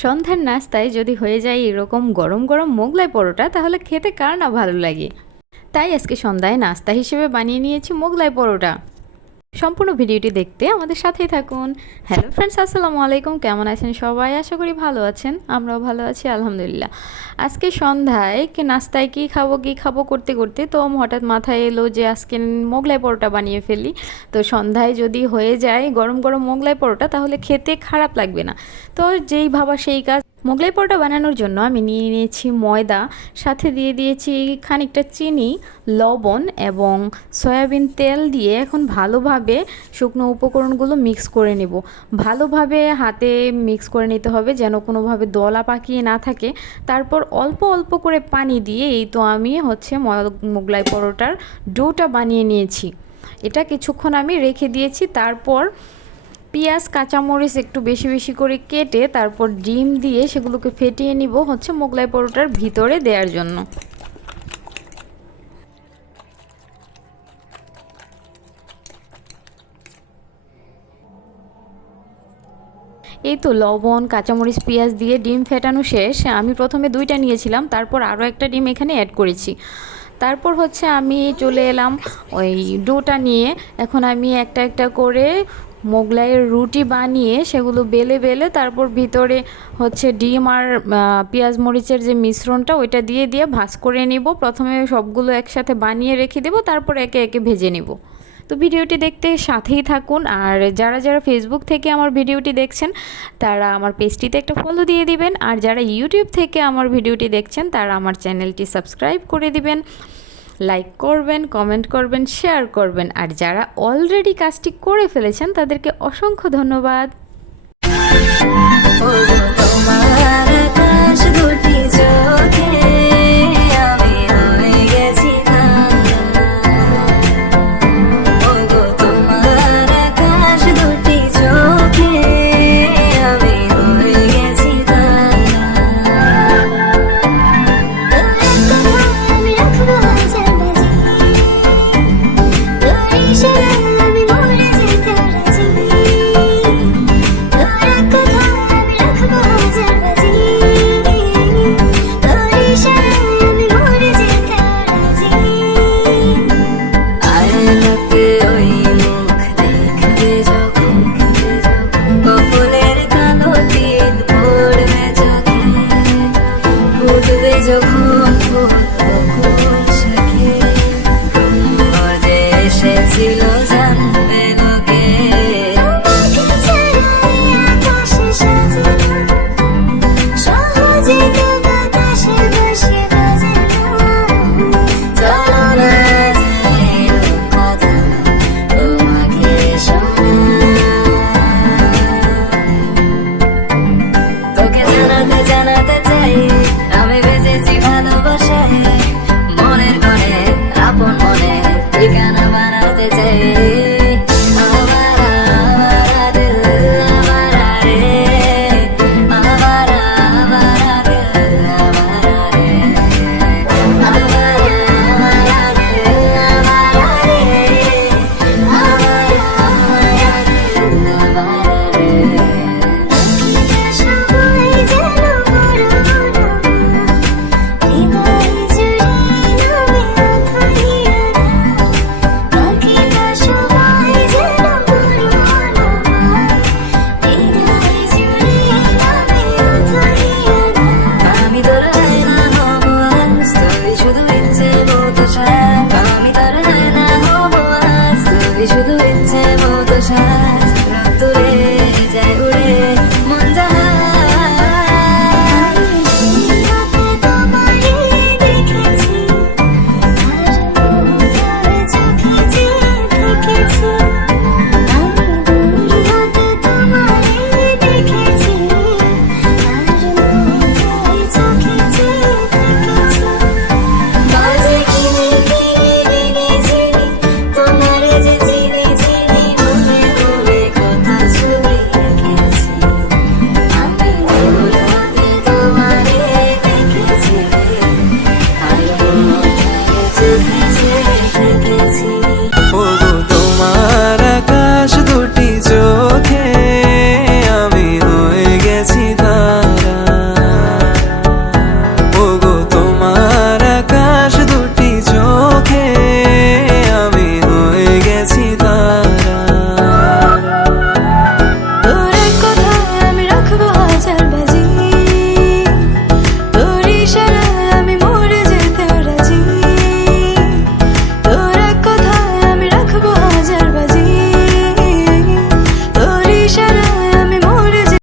সন্ধ্যার নাস্তায় যদি হয়ে যায় এরকম গরম গরম মোগলাই পরোটা, তাহলে খেতে কার না ভালো লাগে। তাই আজকে সন্ধ্যায় নাস্তা হিসেবে বানিয়ে নিয়েছি মোগলাই পরোটা। সম্পূর্ণ ভিডিওটি দেখতে আমাদের সাথেই থাকুন। হ্যালো ফ্রেন্ডস, আসসালামু আলাইকুম। কেমন আছেন সবাই? আশা করি ভালো আছেন। আমরাও ভালো আছি, আলহামদুলিল্লাহ। আজকে সন্ধ্যায় নাস্তায় কী খাবো করতে করতে তো হঠাৎ মাথায় এলো যে আজকে মোগলাই পরোটা বানিয়ে ফেলি। তো সন্ধ্যায় যদি হয়ে যায় গরম গরম মোগলাই পরোটা, তাহলে খেতে খারাপ লাগবে না। তো যেই ভাবা সেই কাজ। মোগলাই পরোটা বানানোর জন্য আমি নিয়ে নিয়েছি ময়দা, সাথে দিয়ে দিয়েছি খানিকটা চিনি, লবণ এবং সয়াবিন তেল দিয়ে এখন ভালোভাবে শুকনো উপকরণগুলো মিক্স করে নেব। ভালোভাবে হাতে মিক্স করে নিতে হবে যেন কোনোভাবে দলা পাকিয়ে না থাকে। তারপর অল্প অল্প করে পানি দিয়ে এই তো আমি মোগলাই পরোটার ডোটা বানিয়ে নিয়েছি। এটা কিছুক্ষণ আমি রেখে দিয়েছি। তারপর পেঁয়াজ কাঁচামরিচ একটু বেশি বেশি করে কেটে তারপর ডিম দিয়ে সেগুলোকে ফেটিয়ে নিব মোগলাই পরোটার ভিতরে দেওয়ার জন্য। এই তো লবণ কাঁচামরিচ পেঁয়াজ দিয়ে ডিম ফেটানো শেষ। আমি প্রথমে 2টা নিয়েছিলাম, তারপর আরও একটা ডিম এখানে অ্যাড করেছি। তারপর আমি চলে এলাম ওই ডোটা নিয়ে। এখন আমি একটা একটা করে মোগলাইয়ের রুটি বানিয়ে সেগুলো বেলে বেলে তারপর ভিতরে ডিম আর পেঁয়াজ মরিচের যে মিশ্রণটা ওইটা দিয়ে দিয়ে ভাজ করে নিব। প্রথমে সবগুলো একসাথে বানিয়ে রেখে দেব, তারপর একে একে ভেজে নেব। তো ভিডিওটি দেখতে সাথেই থাকুন। আর যারা যারা ফেসবুক থেকে আমার ভিডিওটি দেখছেন তারা আমার পেজটিতে একটা ফলো দিয়ে দিবেন। আর যারা ইউটিউব থেকে আমার ভিডিওটি দেখছেন তারা আমার চ্যানেলটি সাবস্ক্রাইব করে দিবেন, লাইক করবেন, কমেন্ট করবেন, শেয়ার করবেন। আর যারা অলরেডি কাজটি করে ফেলেছেন তাদেরকে অসংখ্য ধন্যবাদ।